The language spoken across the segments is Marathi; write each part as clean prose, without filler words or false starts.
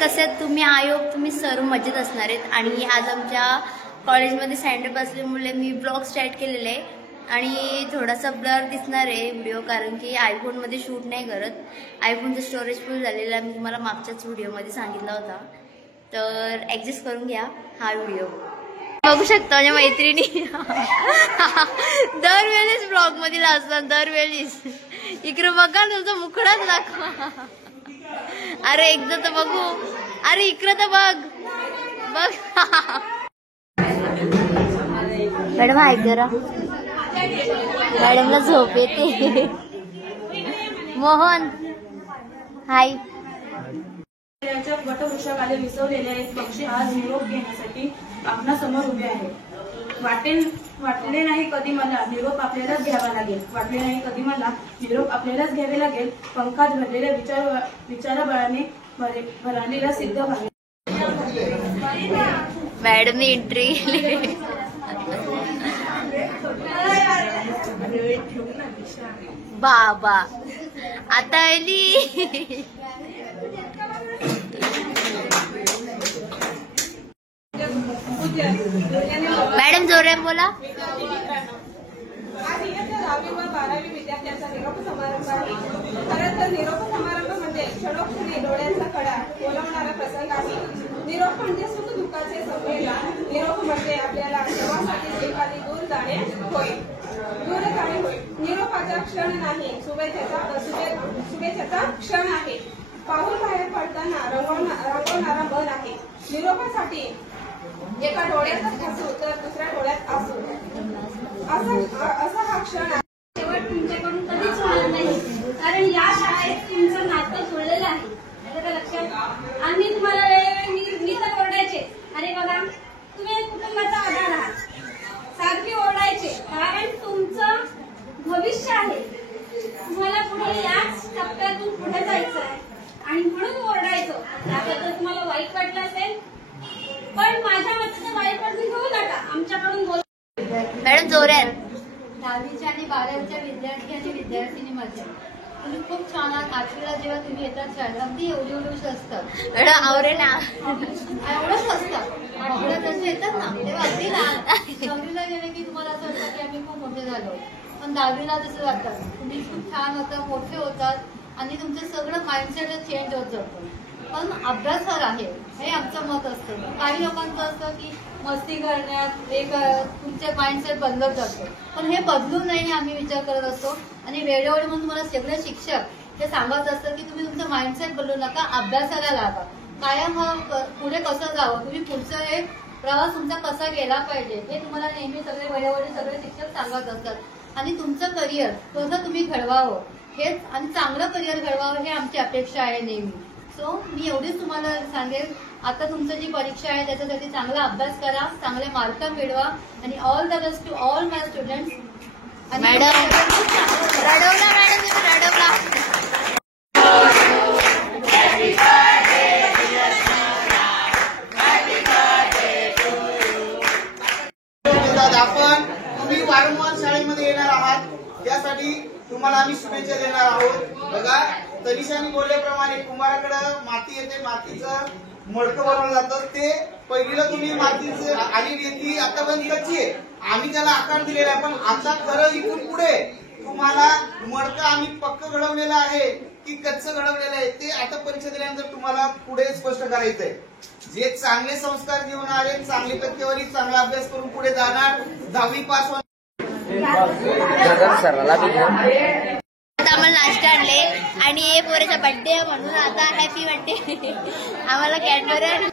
कसे आहेत तुम्ही? आय होप तुम्ही सर्व मजेत असणार आहेत. आणि आज आमच्या कॉलेजमध्ये सँडअप असल्यामुळे मी ब्लॉग स्टार्ट केलेले आहे आणि थोडासा ब्लर दिसणार आहे व्हिडिओ, कारण की आयफोनमध्ये शूट नाही करत. आयफोनचं स्टोरेज फुल झालेलं आहे, मी तुम्हाला मागच्याच व्हिडिओमध्ये सांगितला होता. तर ॲडजस्ट करून घ्या हा व्हिडिओ. बघू शकता माझ्या मैत्रिणी दरवेळेस ब्लॉगमध्ये असतात, दरवेळेस. इकडे बघा, तुमचा मुखडाच दाखवा. अरे एकदा तर बघू, अरे इकडं तर बघ बघ. मॅडम ऐक जरा, मॅडमला झोप येते. मोहन हाय. वटवृक्षाखाली विसवलेले एक पक्षी आज निरोप घेण्यासाठी आपणासमोर उभे आहे. वाटले नाही कधी मला निरोप आपल्यालाच घ्यावा लागेल. वाटले नाही कधी मला निरोप आपल्यालाच घ्यावे लागेल. पंखात भरलेल्या विचारबळाने भरालेला सिद्ध व्हावे. मॅडमने एंट्री बाबा आता आली. मॅडम जोरात बोला. आज इयत्ता 10वी व 12वी विद्यार्थ्यांचा निरोप समारंभ आहे. खरं तर निरोप समारंभ म्हणजे क्षणोक्षणी डोळ्यांचा कडा बोलावणारा प्रसंग आहे. निरोप म्हणजे सुख दुःखाचे संमेलन. निरोप म्हणजे आपल्याला प्रवासातील एखादी दूर जाणे होय. निरोपाचा क्षण नाही, शुभेच्छाचा क्षण आहे. पाऊल बाहेर पडताना रंगवणारा मन आहे. निरोपासाठी एका डोळ्यातच हसू तर दुसऱ्या डोळ्यात असू, असा हा क्षण आहे. शेवट तुमच्याकडून कधीच होणार नाही, कारण या शाळेत तुमचं नातं जुळलेलं आहे. त्याच्या लक्षात आम्ही तुम्हाला वेळोवेळी मी तर ओरडायचे, अरे बघा तुम्ही कुटुंबाचा आधार आहात. सारखी ओरडायचे, कारण तुमचं भविष्य आहे. तुम्हाला पुढे याच टप्प्यातून पुढे जायचं आहे आणि म्हणून ओरडायचो. त्याबद्दल तुम्हाला वाईट वाटलं असेल, पण माझ्या मताचं वाईट वाटून घेऊ नका. आमच्याकडून बोल. मॅडम जोरात. 10वीच्या आणि 12वीच्या विद्यार्थी आणि विद्यार्थिनीमध्ये तुम्ही खूप छान आहात. 8वीला जेव्हा तुम्ही येतात शाळेत अगदी एवढी असतं, मॅडम आवरे ना, एवढंच असतं. 8वीला जसं येतात ना तेव्हा अगदी लहान. 9वीला गेले की तुम्हाला असं वाटतं की आम्ही खूप मोठे झालो. पण 10वीला जसं जातात तुम्ही खूप छान होता, मोठे होतात आणि तुमचं सगळं माइंडसेट चेंज होत जातं. पण अभ्यासावर आहे हे आमचं मत असतं. काही लोकांचं असतं की मस्ती करण्यात एक तुमचे माइंडसेट बदलत जातो, पण हे बदलू नये आम्ही विचार करत असतो. आणि वेळोवेळी म्हणून तुम्हाला सगळे शिक्षक हे सांगत असतात की तुम्ही तुमचं माइंडसेट बदलू नका, अभ्यासाला लागा. कायम पुढे कसं जावं, तुम्ही पुढचा हे प्रवास तुमचा कसा गेला पाहिजे हे तुम्हाला नेहमी सगळे वेळोवेळी सगळे शिक्षक सांगत असतात. आणि तुमचं करिअर कसं तुम्ही घडवावं हेच, आणि चांगलं करिअर घडवावं हे आमची अपेक्षा आहे नेहमी. सो मी एवढीच तुम्हाला सांगेल, आता तुमचं जी परीक्षा आहे त्याच्यासाठी चांगला अभ्यास करा, चांगले मार्क मिळवा आणि all the best to all my students. Madam रडवला, मॅडम तुम्ही रडवला. आपण तुम्ही वारंवार शाळेमध्ये येणार आहात, त्यासाठी तुम्हाला आम्ही शुभेच्छा देणार आहोत. बघा, तनिषाने बोलल्याप्रमाणे कुंभाराकडे माती येते, मातीचं मडकं बनवलं जातं. ते पहिलीला तुम्ही मातीचं आलेली ती आतापर्यंत कच्ची आहे, आम्ही त्याला आकार दिलेला आहे. पण आता खरं इथून पुढे तुम्हाला मडकं आम्ही पक्क घडवलेलं आहे की कच्चं घडवलेलं आहे ते आता परीक्षा दिल्यानंतर तुम्हाला पुढे स्पष्ट करायचंय. जे चांगले संस्कार घेऊन आले, चांगली टक्केवारी, चांगला अभ्यास करून पुढे जाणार, 10वी पास होणार. आम्हाला नाश्ता आणले आणि हे पोरेचा बर्थडे म्हणून आता हॅपी बर्थडे आम्हाला कॅडबरी.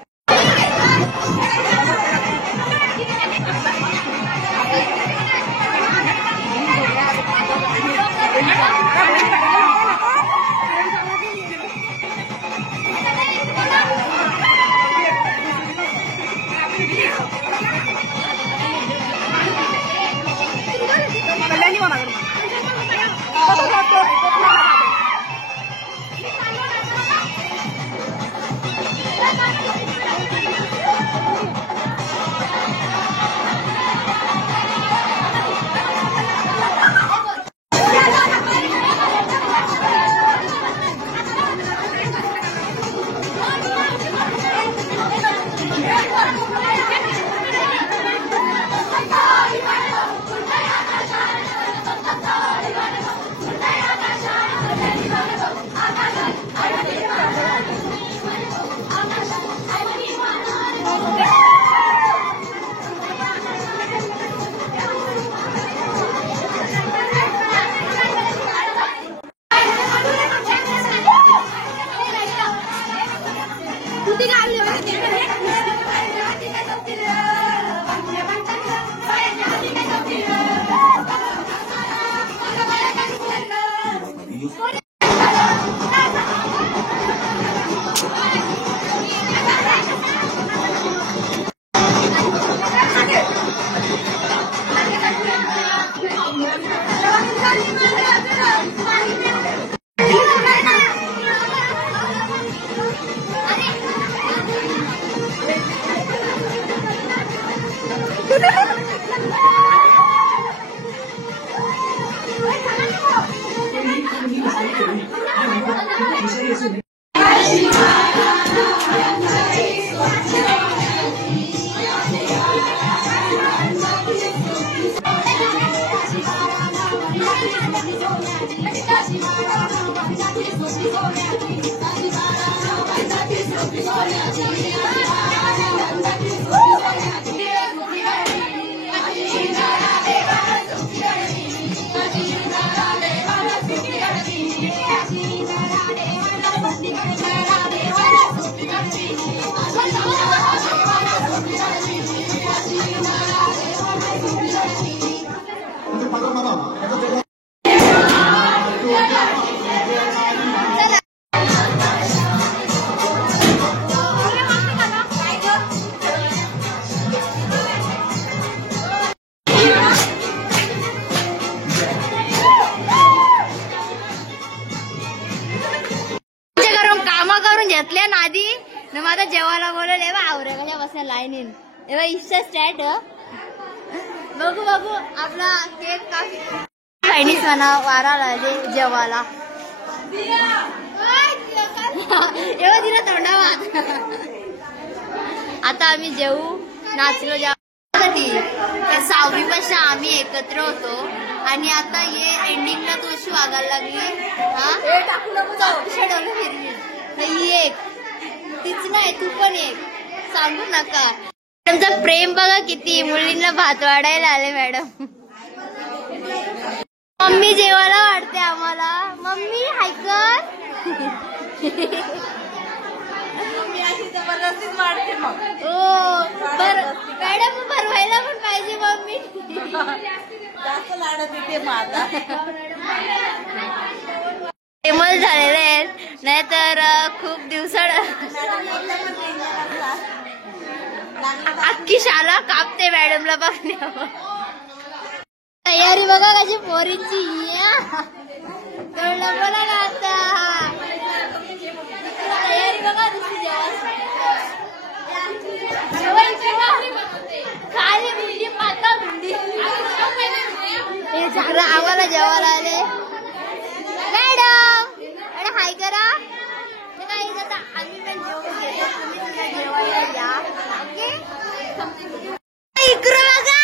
घेतल्या ना आधी न माझा जेवायला बोलवले आवरे कशा बसल्या लाईनीन एव्हा इच्छा स्टॅट बघू बघू आपला केक कापी चायनीज म्हणा वाराला जेवायला एव्हा दिला तोंडावा आता आम्ही जेवू नाचलो कधी 6वी पासून आम्ही एकत्र होतो आणि आता ये एंडिंगला तू अशी वागायला लागली हा ही एक तीच नाही तू पण एक सांगू नका तुमचं प्रेम बघा किती मुलींना भात वाढायला आले मॅडम मम्मी जेवायला वाढते आम्हाला मम्मी हाय कर जबरदस्तीच वाढते मग हो मॅडम भरवायला पण पाहिजे मम्मी जास्त लाडत येते माझा फेमस झालेले आहेत नाहीतर खूप दिवसाड अख्खी शाळा कापते मॅडमला बघण्यावर तयारी बघा कशी पोरीची कळलं बोला ना आता तयारी बघा खाली मुंडी पाता मुंडी हे झालं आम्हाला जेवायला आले मॅडम हाय करा काही आता आम्ही पण जेवून घेतो तुम्ही तुला जेवायला या ओके इकडे बघा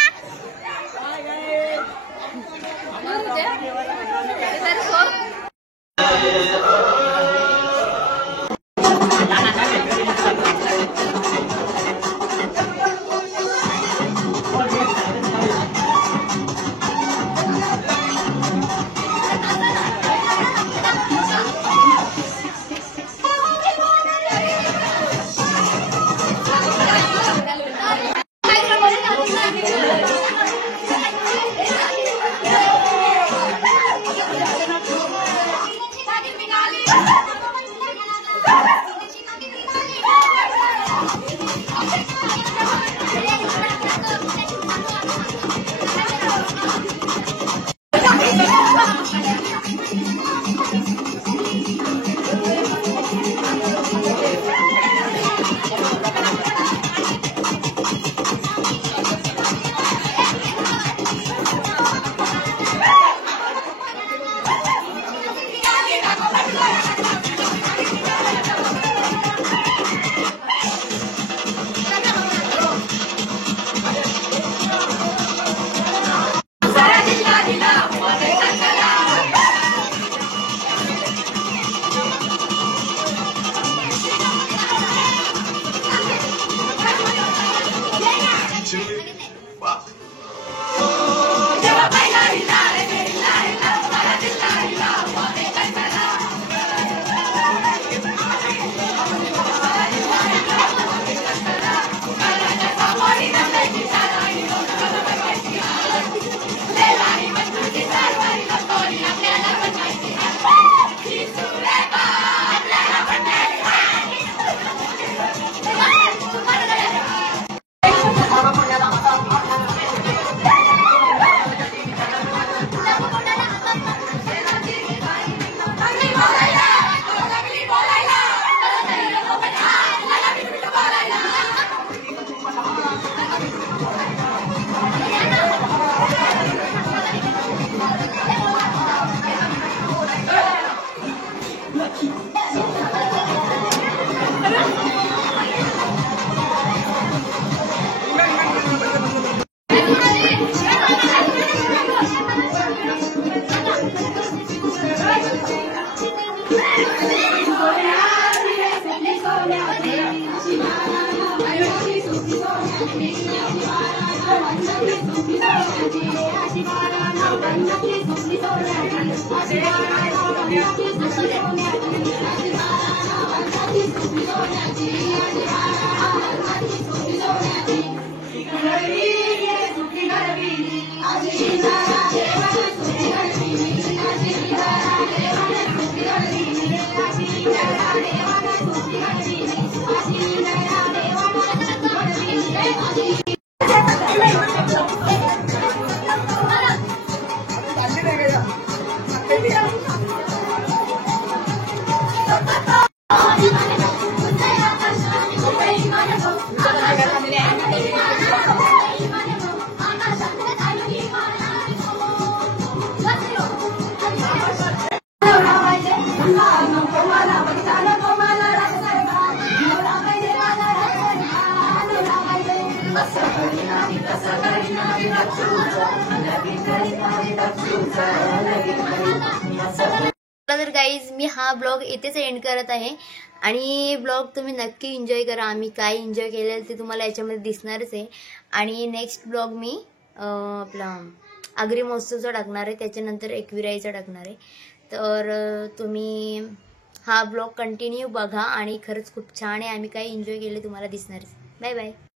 तर गाईज मी हा ब्लॉग इथेच एंड करत आहे आणि ब्लॉग तुम्ही नक्की एन्जॉय करा. आम्ही काय एन्जॉय केलेलं ते तुम्हाला याच्यामध्ये दिसणारच आहे. आणि नेक्स्ट ब्लॉग मी आपला आगरी महोत्सवचा टाकणार आहे, त्याच्यानंतर एकविराईचा टाकणार आहे. तर तुम्ही हा ब्लॉग कंटिन्यू बघा आणि खरंच खूप छान आहे. आम्ही काय एन्जॉय केले तुम्हाला दिसणारच. Bye bye.